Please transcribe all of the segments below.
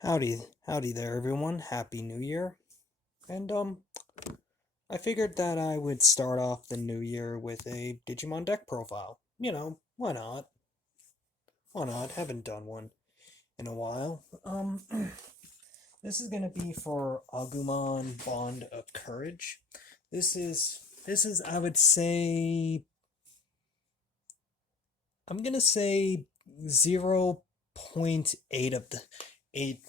Howdy there, everyone. Happy New Year. And, I figured that I would start off the new year with a Digimon deck profile. Why not? Why not? Haven't done one in a while. This is gonna be for Agumon Bond of Courage. This is, I would say, I'm gonna say 0.8 of the 8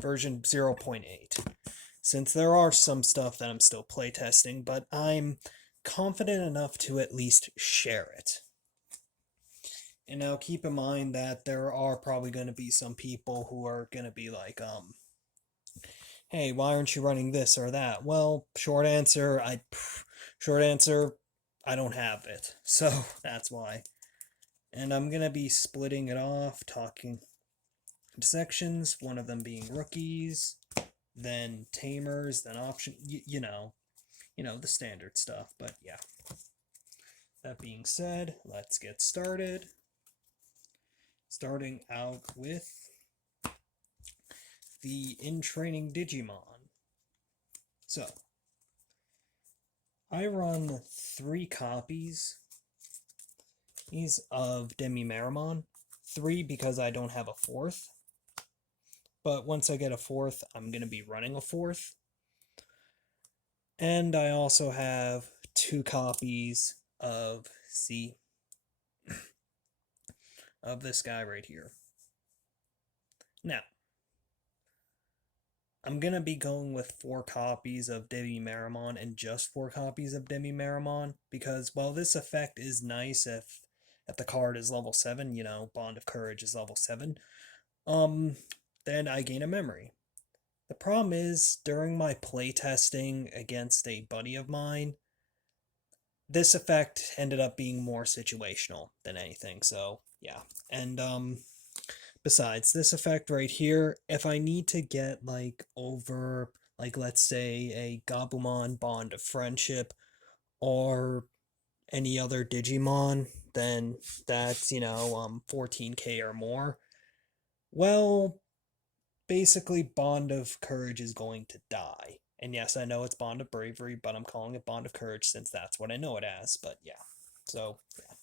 version 0.8. Since there are some stuff that I'm still playtesting, but I'm confident enough to at least share it. And now keep in mind that there are probably going to be some people who are going to be like, hey, why aren't you running this or that? Well, short answer, I don't have it. So that's why. And I'm going to be splitting it off, talking sections, one of them being rookies, then tamers, then option, the standard stuff. But yeah, that being said, let's get started. Starting out with the in training Digimon. So I run 3 copies of Demi-Meramon. 3 because I don't have a 4th. But once I get a 4th, I'm going to be running a 4th. And I also have 2 copies of of this guy right here. Now, I'm going to be going with 4 copies of Demi-Meramon and just 4 copies of Demi-Meramon because while this effect is nice if the card is level 7, Bond of Courage is level 7, then I gain a memory. The problem is, during my playtesting against a buddy of mine, this effect ended up being more situational than anything, so yeah. And besides this effect right here, if I need to get over let's say a Gabumon Bond of Friendship or any other Digimon, then that's 14k or more. Well, basically Bond of Courage is going to die. And yes, I know it's Bond of Bravery, but I'm calling it Bond of Courage since that's what I know it as. But yeah, so yeah.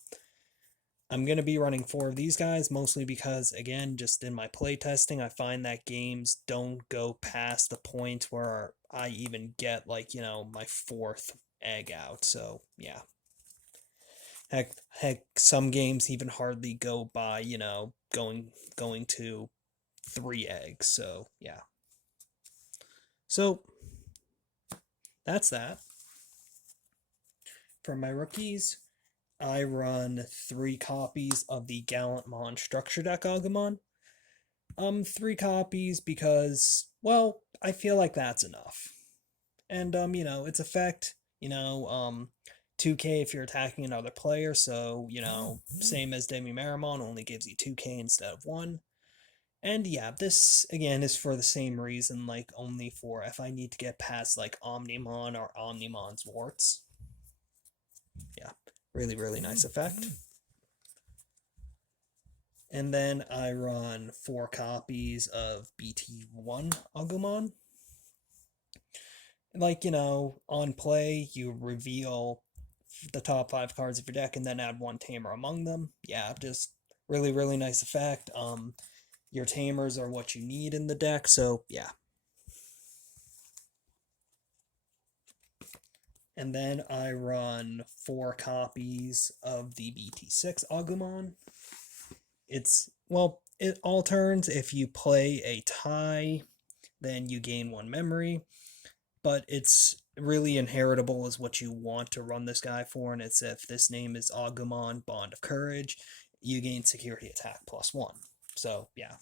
I'm going to be running 4 of these guys, mostly because, again, just in my playtesting, I find that games don't go past the point where I even get, my 4th egg out. So, yeah. Heck, some games even hardly go by, going to 3 eggs. So, yeah. So, that's that. For my rookies, I run 3 copies of the Gallantmon Structure Deck Agumon. 3 copies because, well, I feel like that's enough. And, its effect, 2k if you're attacking another player, so, same as Demi-Meramon, only gives you 2k instead of 1. And yeah, this, again, is for the same reason, only for if I need to get past, Omnimon or Omnimon's warts. Yeah, really, really nice effect. And then I run 4 copies of BT1 Agumon. On play, you reveal the top 5 cards of your deck and then add 1 tamer among them. Yeah, just really, really nice effect. Your tamers are what you need in the deck, so yeah. And then I run 4 copies of the BT6 Agumon. It alterns. If you play a tie, then you gain 1 memory. But it's really inheritable is what you want to run this guy for, and it's if this name is Agumon Bond of Courage, you gain security attack +1. So, yeah.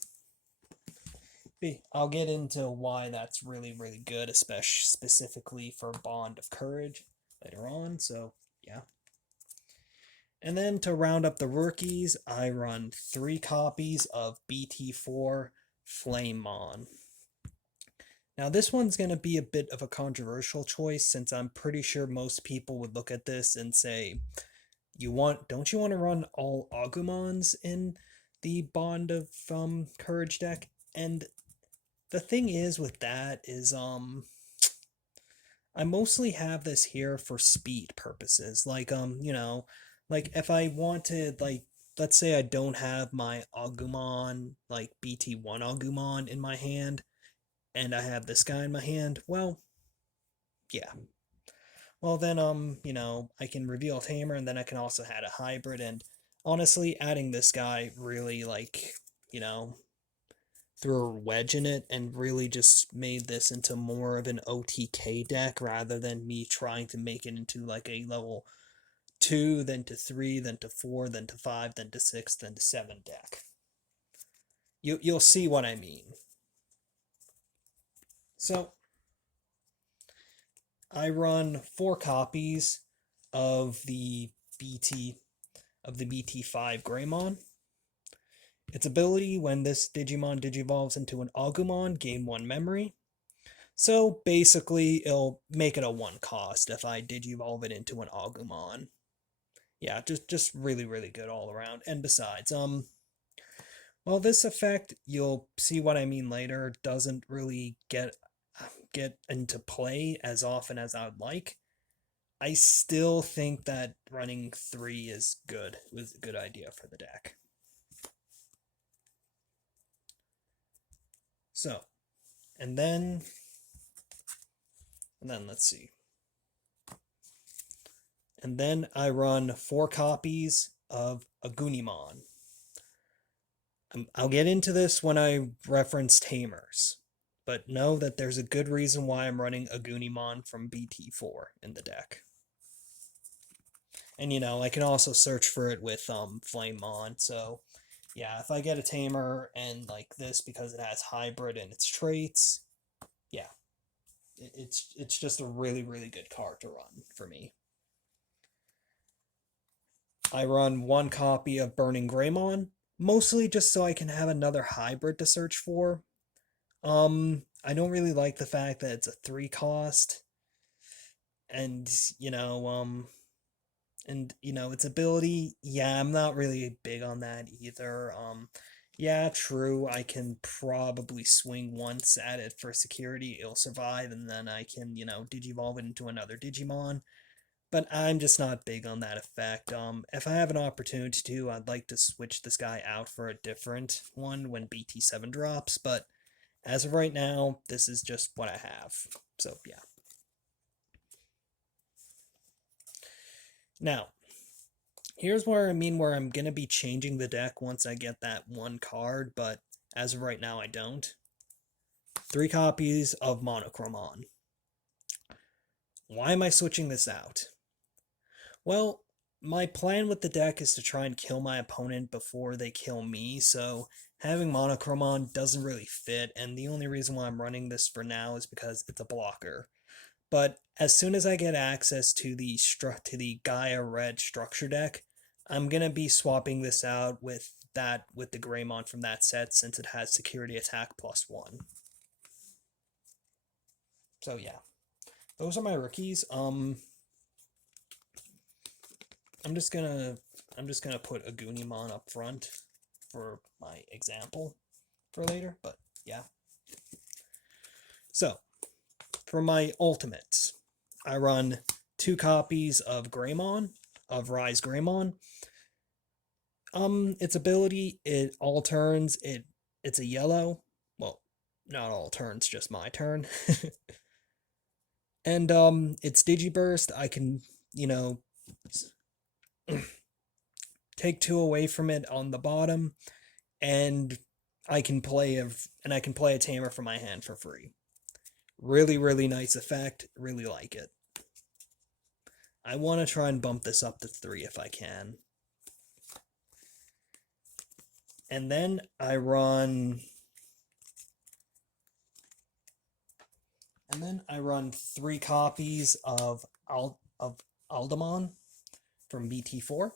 I'll get into why that's really, really good, especially specifically for Bond of Courage later on, so, yeah. And then to round up the rookies, I run 3 copies of BT4 Flamemon. Now this one's going to be a bit of a controversial choice since I'm pretty sure most people would look at this and say, don't you want to run all Agumons in the Bond of Courage deck? And the thing is with that is I mostly have this here for speed purposes. Like like if I wanted like let's say I don't have my Agumon like BT1 Agumon in my hand and I have this guy in my hand, well, yeah. Well then I can reveal Tamer and then I can also add a hybrid and honestly adding this guy really like, you know, threw a wedge in it and really just made this into more of an OTK deck rather than me trying to make it into like a level 2, then to 3, then to 4, then to 5, then to 6, then to 7 deck. You'll see what I mean. So I run 4 copies of the BT of the BT5 Greymon. Its ability when this Digimon digivolves into an Agumon, gain 1 memory. So basically, it'll make it a 1 cost if I digivolve it into an Agumon. Yeah, just really, really good all around. And besides, well, this effect, you'll see what I mean later, doesn't really get into play as often as I would like. I still think that running 3 is good. It was a good idea for the deck. So, and then let's see. And then I run 4 copies of Agumon. I'll get into this when I reference Tamers, but know that there's a good reason why I'm running Agumon from BT4 in the deck. And I can also search for it with Flamemon, so yeah, if I get a Tamer and like this because it has hybrid in its traits, yeah, it's just a really, really good card to run for me. I run 1 copy of Burning Greymon, mostly just so I can have another hybrid to search for. I don't really like the fact that it's a 3 cost, and its ability, yeah, I'm not really big on that either. Yeah, true, I can probably swing once at it for security, it'll survive, and then I can, digivolve it into another Digimon. But I'm just not big on that effect. If I have an opportunity to, I'd like to switch this guy out for a different one when BT7 drops, but as of right now, this is just what I have. So, yeah. Now, here's where I'm going to be changing the deck once I get that 1 card, but as of right now, I don't. 3 copies of Monochromon. Why am I switching this out? Well, my plan with the deck is to try and kill my opponent before they kill me, so having Monochromon doesn't really fit, and the only reason why I'm running this for now is because it's a blocker. But as soon as I get access to the Gaia Red structure deck, I'm gonna be swapping this out with the Greymon from that set since it has security attack +1. So yeah, those are my rookies. I'm just gonna put Agumon up front for my example for later, but yeah. So, for my ultimates, I run 2 copies of Greymon, of Rise Greymon. Its ability, it all turns, it's a yellow. Well, not all turns, just my turn. And its Digiburst, I can, take 2 away from it on the bottom, and I can play a Tamer from my hand for free. Really, really nice effect. Really like it. I want to try and bump this up to 3 if I can. And then I run 3 copies of Aldemon from BT4.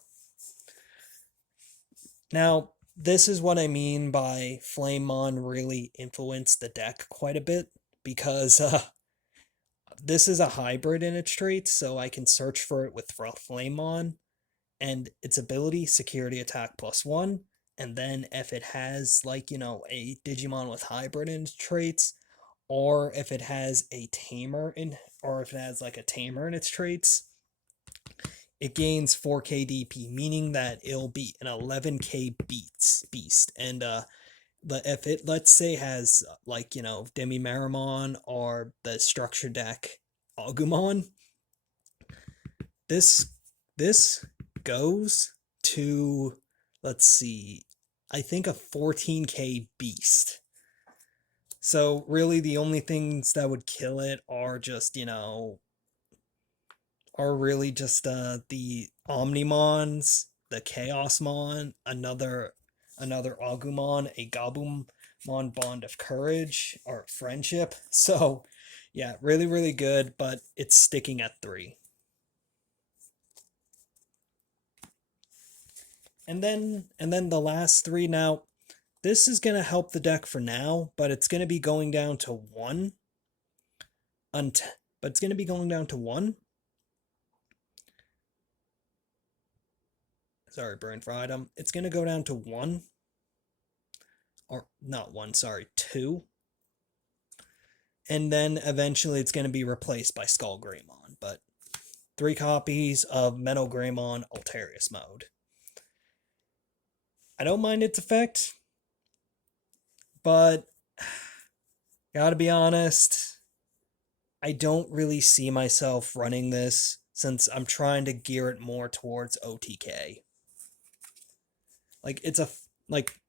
Now, this is what I mean by Flamemon really influenced the deck quite a bit, because this is a hybrid in its traits, so I can search for it with Flamemon, and its ability, security attack +1, and then if it has like, you know, a Digimon with hybrid in its traits, or if it has a tamer in, or if it has like a tamer in its traits, it gains 4k DP, meaning that it'll be an 11k beast. And if it, let's say, has like, you know, Demi Maramon or the structure deck Agumon, this goes to, let's see, I think a 14k beast. So really the only things that would kill it are just, you know, are really just the Omnimons, the Chaosmon, another Agumon, a Gabumon Bond of Courage or Friendship. So yeah, really good, but it's sticking at 3. And then the last 3 now. This is gonna help the deck for now, but it's gonna be going down to 1. But it's gonna be going down to 1. Sorry, brain fried. It's gonna go down to 1. Or not 1, sorry, 2. And then eventually it's gonna be replaced by Skull Greymon. But 3 copies of Metal Greymon Alterius mode. I don't mind its effect, but gotta be honest, I don't really see myself running this since I'm trying to gear it more towards OTK. Like, it's a, like,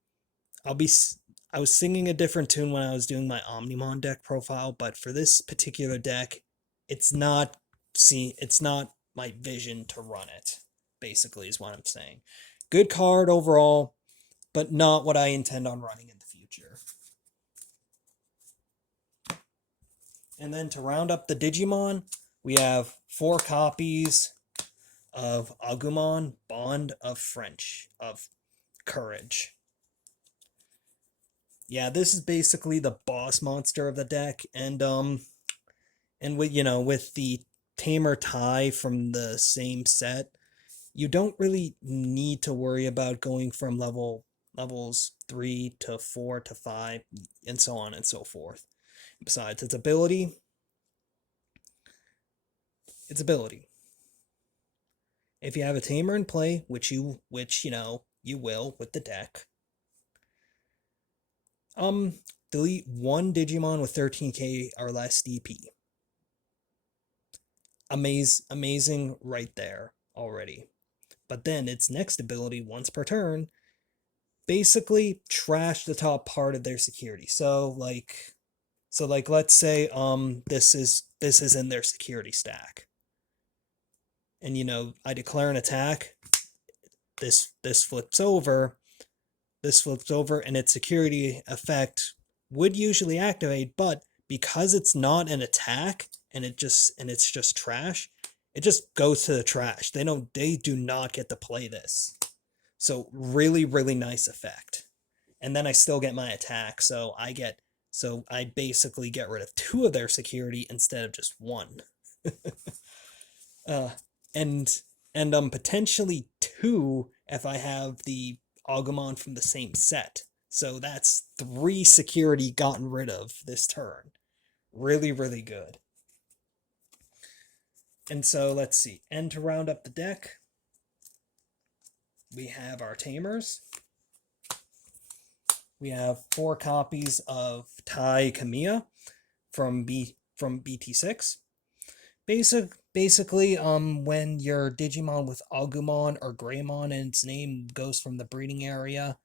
I was singing a different tune when I was doing my Omnimon deck profile, but for this particular deck, it's not my vision to run it, basically, is what I'm saying. Good card overall, but not what I intend on running in the future. And then to round up the Digimon, we have 4 copies of Agumon, Bond of Courage. Yeah, this is basically the boss monster of the deck, and with, you know, with the Tamer tie from the same set, you don't really need to worry about going from levels 3 to 4 to 5 and so on and so forth. Besides its ability, if you have a tamer in play, which you know you will with the deck, delete 1 Digimon with 13k or less DP. Amazing right there already. But then its next ability, once per turn, basically trash the top part of their security. So like let's say this is in their security stack. And you know, I declare an attack, this flips over, and its security effect would usually activate, but because it's not an attack and it's just trash, it just goes to the trash. They do not get to play this. So really nice effect. And then I still get my attack, so I basically get rid of 2 of their security instead of just 1. And potentially 2 if I have the Agumon from the same set. So that's 3 security gotten rid of this turn. Really good. And so let's see. And to round up the deck, we have our Tamers. We have 4 copies of Tai Kamiya from BT6. Basically, when your Digimon with Agumon or Greymon in its name goes from the breeding area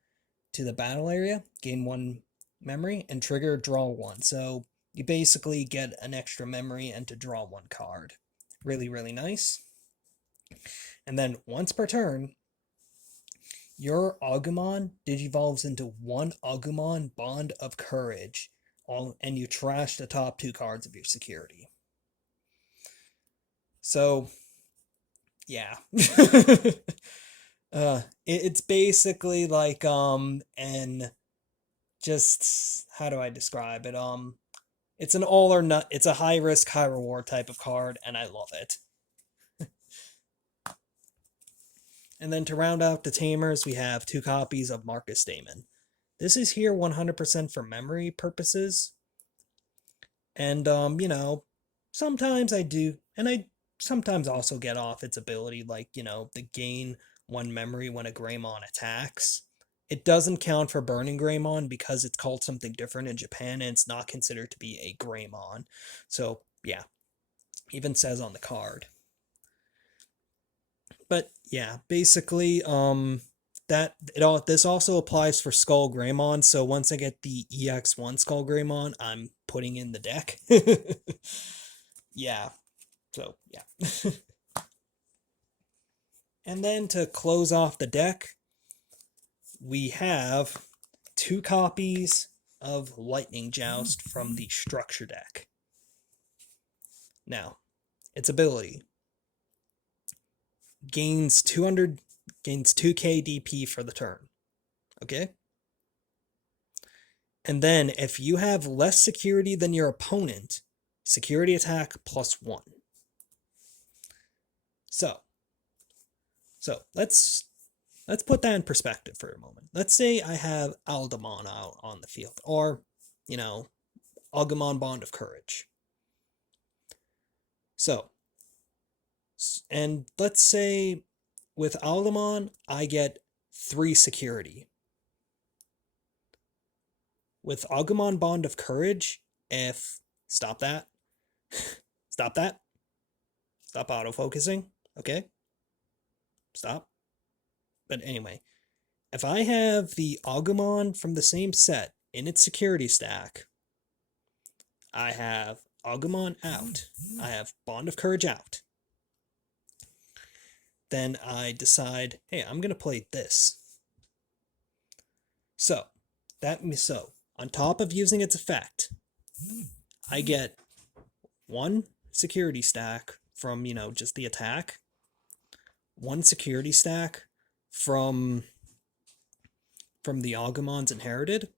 to the battle area, gain 1 memory, and trigger draw 1. So you basically get an extra memory and to draw 1 card. Really nice. And then once per turn, your Agumon digivolves into 1 Agumon Bond of Courage, and you trash the top 2 cards of your security. So, yeah. It's basically like, and just, how do I describe it? It's an all or not, it's a high risk, high reward type of card, and I love it. And then to round out the tamers, we have 2 copies of Marcus Damon. This is here 100% for memory purposes. And, sometimes I do, and I sometimes also get off its ability, like, the gain 1 memory when a Greymon attacks. It doesn't count for Burning Greymon because it's called something different in Japan and it's not considered to be a Greymon. So, yeah, even says on the card. But yeah, basically, this also applies for Skull Greymon. So once I get the EX1 Skull Greymon, I'm putting in the deck. Yeah. So yeah. And then to close off the deck, we have 2 copies of Lightning Joust from the Structure deck. Now, its ability gains 2k DP for the turn. Okay? And then if you have less security than your opponent, security attack +1. So let's put that in perspective for a moment. Let's say I have Aldemon out on the field, or, Agumon Bond of Courage. So, and let's say with Aldemon, I get 3 security. With Agumon Bond of Courage, stop that. Stop that. Stop autofocusing. Okay? Stop. But anyway, if I have the Agumon from the same set in its security stack, I have Agumon out. I have Bond of Courage out. Then I decide, hey, I'm going to play this. So, on top of using its effect, I get 1 security stack from, just the attack, 1 security stack from the Agumon's Inherited,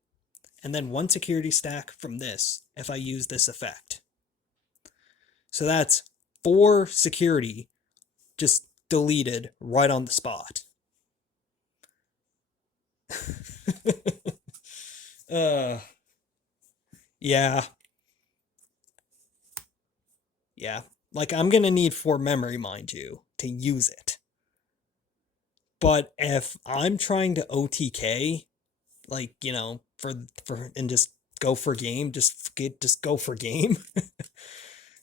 and then 1 security stack from this if I use this effect. So that's 4 security just deleted right on the spot. Yeah. Yeah. Like, I'm gonna need 4 memory, mind you, to use it. But if I'm trying to OTK, like, and just go for game, just go for game,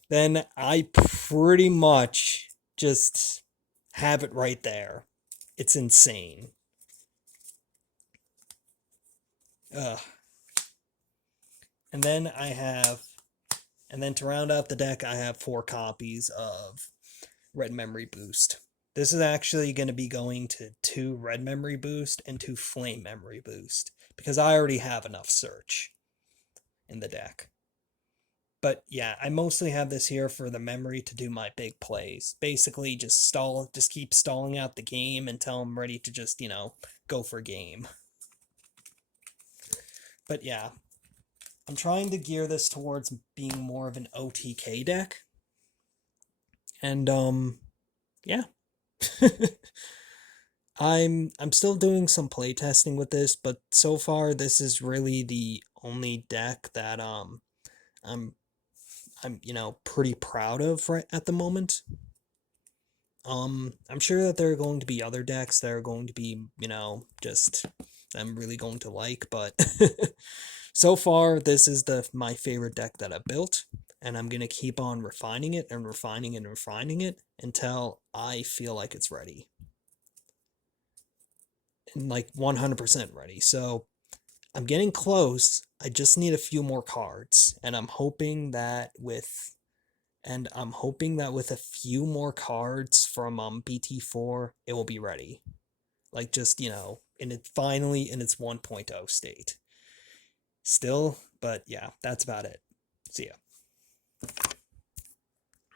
then I pretty much just have it right there. It's insane. Ugh. And then to round out the deck, I have 4 copies of Red Memory Boost. This is actually going to be going to 2 Red Memory Boost and 2 Flame Memory Boost, because I already have enough search in the deck. But yeah, I mostly have this here for the memory to do my big plays. Basically, just keep stalling out the game until I'm ready to just, go for game. But yeah, I'm trying to gear this towards being more of an OTK deck. And, yeah. I'm still doing some playtesting with this, but so far this is really the only deck that I'm pretty proud of right at the moment. I'm sure that there are going to be other decks that are going to be, just I'm really going to like, but so far this is my favorite deck that I've built, and I'm gonna keep on refining it and refining and refining it until I feel like it's ready. And like 100% ready. So I'm getting close. I just need a few more cards, and I'm hoping that with a few more cards from BT4, it will be ready. Like, just, finally in its 1.0 state. Still, but yeah, that's about it. See ya.